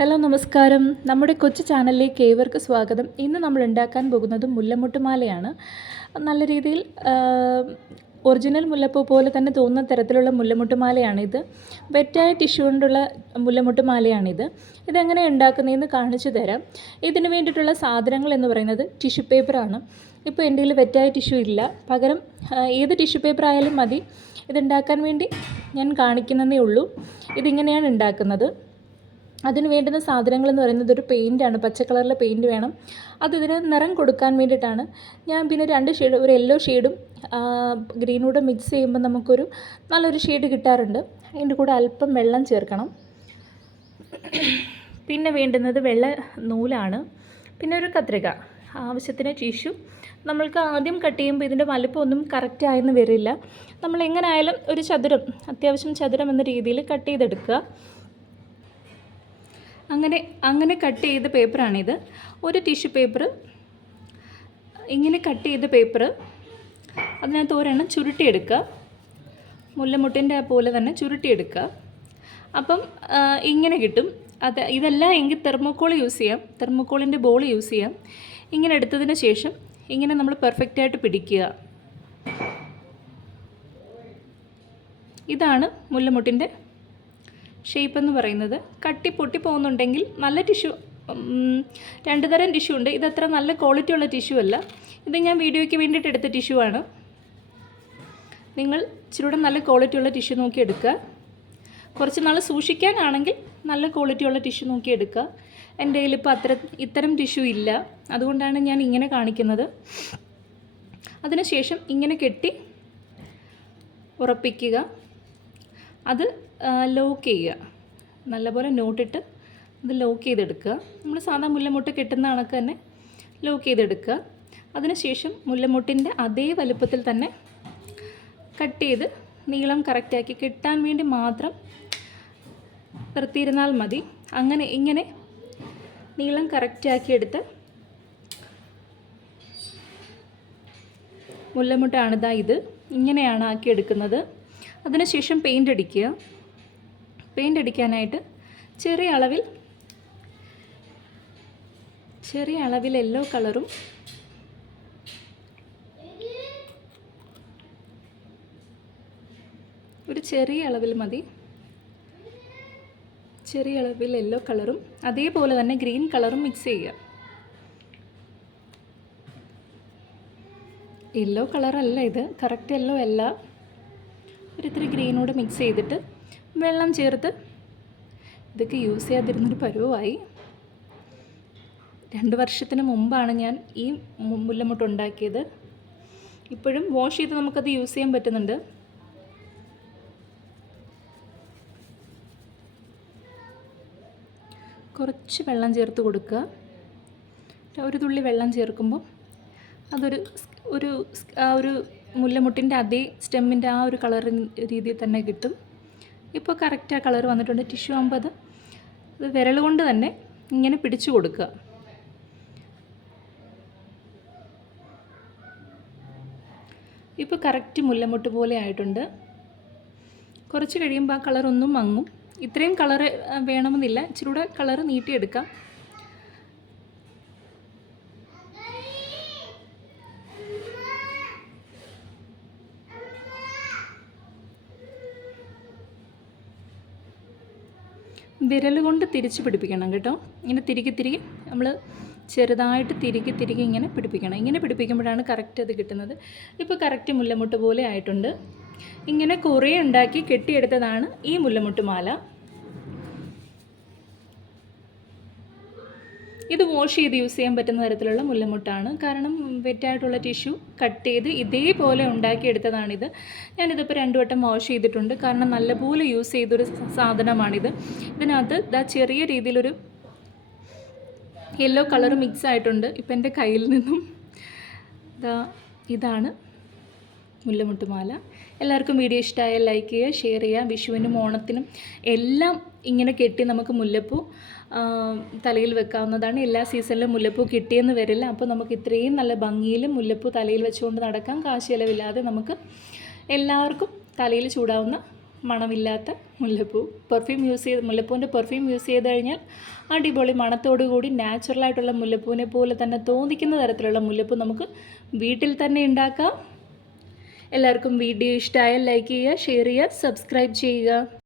Hello നമസ്കാരം. നമ്മുടെ കൊച്ചു ചാനലിലേക്ക് ഏവർക്ക് സ്വാഗതം. ഇന്ന് നമ്മൾ ഉണ്ടാക്കാൻ പോകുന്നത് മുല്ലമുട്ടുമാലയാണ്. നല്ല രീതിയിൽ ഒറിജിനൽ മുല്ലപ്പൂ പോലെ തന്നെ തോന്നുന്ന തരത്തിലുള്ള മുല്ലമുട്ടുമാലയാണിത്. വെറ്റായ ടിഷ്യൂ കൊണ്ടുള്ള മുല്ലമുട്ടുമാലയാണിത്. ഇതെങ്ങനെ ഉണ്ടാക്കുന്നതെന്ന് കാണിച്ചു തരാം. ഇതിന് വേണ്ടിയിട്ടുള്ള സാധനങ്ങൾ എന്ന് പറയുന്നത് ടിഷ്യൂ പേപ്പറാണ്. ഇപ്പോൾ എന്റെ കയ്യിൽ വെറ്റായ ടിഷ്യൂ ഇല്ല. പകരം ഏത് ടിഷ്യൂ പേപ്പർ ആയാലും മതി. ഇതുണ്ടാക്കാൻ വേണ്ടി ഞാൻ കാണിക്കുന്നതേ ഉള്ളൂ. ഇതിങ്ങനെയാണ് ഉണ്ടാക്കുന്നത്. അതിന് വേണ്ടുന്ന സാധനങ്ങൾ എന്ന് പറയുന്നത് ഒരു പെയിന്റാണ് പച്ച കളറിലെ പെയിന്റ് വേണം. അത് ഇതിന് നിറം കൊടുക്കാൻ വേണ്ടിയിട്ടാണ്. ഞാൻ പിന്നെ രണ്ട് ഷെയ്ഡ് ഒരു യെല്ലോ ഷെയ്ഡും ഗ്രീനൂടെ മിക്സ് ചെയ്യുമ്പോൾ നമുക്കൊരു നല്ലൊരു ഷെയ്ഡ് കിട്ടാറുണ്ട്. അതിന്റെ കൂടെ അല്പം വെള്ളം ചേർക്കണം. പിന്നെ വേണ്ടുന്നത് വെള്ള നൂലാണ്. പിന്നെ ഒരു കത്രിക. ആവശ്യത്തിന് ടിഷ്യൂ നമ്മൾക്ക് ആദ്യം കട്ട് ചെയ്യുമ്പോൾ ഇതിന്റെ വലിപ്പമൊന്നും കറക്റ്റ് ആയെന്ന് വരില്ല. നമ്മൾ എങ്ങനെ ആയാലും ഒരു ചതുരം അത്യാവശ്യം ചതുരം എന്ന രീതിയിൽ കട്ട് ചെയ്തെടുക്കുക. അങ്ങനെ അങ്ങനെ കട്ട് ചെയ്ത പേപ്പറാണിത് ഒരു ടിഷ്യൂ പേപ്പർ ഇങ്ങനെ കട്ട് ചെയ്ത പേപ്പർ അതിനകത്ത് ഒരെണ്ണം ചുരുട്ടിയെടുക്കുക മുല്ലമുട്ടിന്റെ പോലെ തന്നെ ചുരുട്ടിയെടുക്കുക അപ്പം ഇങ്ങനെ കിട്ടും. അത് ഇതെല്ലാം എങ്കിൽ തെർമോക്കോൾ യൂസ് ചെയ്യാം. തെർമോക്കോളിന്റെ ബോൾ യൂസ് ചെയ്യാം. ഇങ്ങനെ എടുത്തതിന് ശേഷം ഇങ്ങനെ നമ്മൾ പെർഫെക്റ്റായിട്ട് പിടിക്കുക. ഇതാണ് മുല്ലമുട്ടിന്റെ ഷേപ്പ് എന്ന് പറയുന്നത് കട്ടി പൊട്ടി പോകുന്നുണ്ടെങ്കിൽ നല്ല ടിഷ്യൂ രണ്ട് തരം ടിഷ്യൂ ഉണ്ട്. ഇതത്ര നല്ല ക്വാളിറ്റി ഉള്ള ടിഷ്യൂ അല്ല. ഇത് ഞാൻ വീഡിയോയ്ക്ക് വേണ്ടിയിട്ട് എടുത്ത ടിഷ്യൂ ആണ്. നിങ്ങൾ ഇച്ചിരൂടെ നല്ല ക്വാളിറ്റി ഉള്ള ടിഷ്യൂ നോക്കി എടുക്കുക. കുറച്ച് നാൾ സൂക്ഷിക്കാനാണെങ്കിൽ നല്ല ക്വാളിറ്റി ഉള്ള ടിഷ്യൂ നോക്കി എടുക്കുക. എന്റെ കയ്യിൽ ഇപ്പോൾ അത്ര ഇത്തരം ടിഷ്യൂ ഇല്ല. അതുകൊണ്ടാണ് ഞാൻ ഇങ്ങനെ കാണിക്കുന്നത്. അതിനുശേഷം ഇങ്ങനെ കെട്ടി ഉറപ്പിക്കുക. അത് ലോക്ക് ചെയ്യുക. നല്ലപോലെ നോട്ടിട്ട് അത് ലോക്ക് ചെയ്തെടുക്കുക. നമ്മൾ സാധാ മുല്ലമുട്ട് കെട്ടുന്ന കണക്ക് തന്നെ ലോക്ക് ചെയ്തെടുക്കുക. അതിനുശേഷം മുല്ലമുട്ടിന്റെ അതേ വലുപ്പത്തിൽ തന്നെ കട്ട് ചെയ്ത് നീളം കറക്റ്റാക്കി കിട്ടാൻ വേണ്ടി മാത്രം നിർത്തിയിരുന്നാൽ മതി. അങ്ങനെ ഇങ്ങനെ നീളം കറക്റ്റാക്കി എടുത്ത് മുല്ലമുട്ടാണിതാ ഇത്. ഇങ്ങനെയാണ് ആക്കിയെടുക്കുന്നത് അതിനുശേഷം പെയിന്റ് അടിക്കുക. പെയിന്റ് അടിക്കാനായിട്ട് ചെറിയ അളവിൽ ചെറിയ അളവിൽ യെല്ലോ കളറും ഒരു ചെറിയ അളവിൽ മതി. ചെറിയ അളവിൽ യെല്ലോ കളറും അതേപോലെ തന്നെ ഗ്രീൻ കളറും മിക്സ് ചെയ്യുക. യെല്ലോ കളറല്ല ഇത്. കറക്റ്റ് യെല്ലോ അല്ല. ഒരിത്തിരി ഗ്രീനോട് മിക്സ് ചെയ്തിട്ട് വെള്ളം ചേർത്ത് ഇതൊക്കെ യൂസ് ചെയ്യാതിരുന്നൊരു പരുവമായി. രണ്ട് വർഷത്തിന് മുമ്പാണ് ഞാൻ ഈ മുല്ലമുട്ട് ഉണ്ടാക്കിയത്. ഇപ്പോഴും വാഷ് ചെയ്ത് നമുക്കത് യൂസ് ചെയ്യാൻ പറ്റുന്നുണ്ട്. കുറച്ച് വെള്ളം ചേർത്ത് കൊടുക്കുക. ഒരു തുള്ളി വെള്ളം ചേർക്കുമ്പോൾ അതൊരു ഒരു ആ ഒരു മുല്ലമുട്ടിന്റെ അതേ സ്റ്റെമ്മിന്റെ ആ ഒരു കളറിൻ രീതിയിൽ തന്നെ കിട്ടും. ഇപ്പോൾ കറക്റ്റ് ആ കളർ വന്നിട്ടുണ്ട്. ടിഷ്യൂ ആകുമ്പോൾ അത് വിരൽ കൊണ്ട് തന്നെ ഇങ്ങനെ പിടിച്ചു കൊടുക്കുക. ഇപ്പോൾ കറക്റ്റ് മുല്ലമുട്ട് പോലെ ആയിട്ടുണ്ട്. കുറച്ച് കഴിയുമ്പോൾ ആ കളറൊന്നും മങ്ങും. ഇത്രയും കളറ് വേണമെന്നില്ല. ഇച്ചിരി കൂടെ കളർ നീട്ടിയെടുക്കാം. വിരൽ കൊണ്ട് തിരിച്ച് പിടിപ്പിക്കണം കേട്ടോ. ഇങ്ങനെ തിരികെ തിരികെ നമ്മൾ ചെറുതായിട്ട് തിരികെ തിരികെ ഇങ്ങനെ പിടിപ്പിക്കണം. ഇങ്ങനെ പിടിപ്പിക്കുമ്പോഴാണ് കറക്റ്റ് അത് കിട്ടുന്നത്. ഇപ്പോൾ കറക്റ്റ് മുല്ലമുട്ട് പോലെ ആയിട്ടുണ്ട്. ഇങ്ങനെ കുറേ ഉണ്ടാക്കി കെട്ടിയെടുത്തതാണ് ഈ മുല്ലമുട്ട് മാല ഇത് വാഷ് ചെയ്ത് യൂസ് ചെയ്യാൻ പറ്റുന്ന തരത്തിലുള്ള മുല്ലമുട്ടാണ്. കാരണം വെറ്റായിട്ടുള്ള ടിഷ്യൂ കട്ട് ചെയ്ത് ഇതേപോലെ ഉണ്ടാക്കിയെടുത്തതാണിത്. ഞാനിതിപ്പോൾ രണ്ടു വട്ടം വാഷ് ചെയ്തിട്ടുണ്ട്. കാരണം നല്ലപോലെ യൂസ് ചെയ്തൊരു സാധനമാണിത്. ഇതിനകത്ത് ഇതാ ചെറിയ രീതിയിലൊരു യെല്ലോ കളർ മിക്സ് ആയിട്ടുണ്ട്. ഇപ്പം എന്റെ കയ്യിൽ നിന്നും ഇതാ ഇതാണ്. മുല്ലമുട്ടുമാല. എല്ലാവർക്കും വീഡിയോ ഇഷ്ടമായാൽ ലൈക്ക് ചെയ്യുക ഷെയർ ചെയ്യുക. വിഷുവിനും ഓണത്തിനും എല്ലാം ഇങ്ങനെ കെട്ടി നമുക്ക് മുല്ലപ്പൂ തലയിൽ വെക്കാവുന്നതാണ്. എല്ലാ സീസണിലും മുല്ലപ്പൂ കിട്ടിയെന്ന് വരില്ല. അപ്പോൾ നമുക്ക് ഇത്രയും നല്ല ഭംഗിയിൽ മുല്ലപ്പൂ തലയിൽ വെച്ചുകൊണ്ട് നടക്കാം. കാശ് ചിലവില്ലാതെ നമുക്ക് എല്ലാവർക്കും തലയിൽ ചൂടാവുന്ന മണമില്ലാത്ത മുല്ലപ്പൂ. പെർഫ്യൂം യൂസ് ചെയ്ത് മുല്ലപ്പൂവിന്റെ പെർഫ്യൂം യൂസ് ചെയ്ത് കഴിഞ്ഞാൽ അടിപൊളി മണത്തോടു കൂടി നാച്ചുറലായിട്ടുള്ള മുല്ലപ്പൂവിനെ പോലെ തന്നെ തോന്നിക്കുന്ന തരത്തിലുള്ള മുല്ലപ്പൂ നമുക്ക് വീട്ടിൽ തന്നെ ഉണ്ടാക്കാം. എല്ലാവർക്കും വീഡിയോ ഇഷ്ടമായാൽ ലൈക്ക് ചെയ്യുക ഷെയർ ചെയ്യുക സബ്സ്ക്രൈബ് ചെയ്യുക.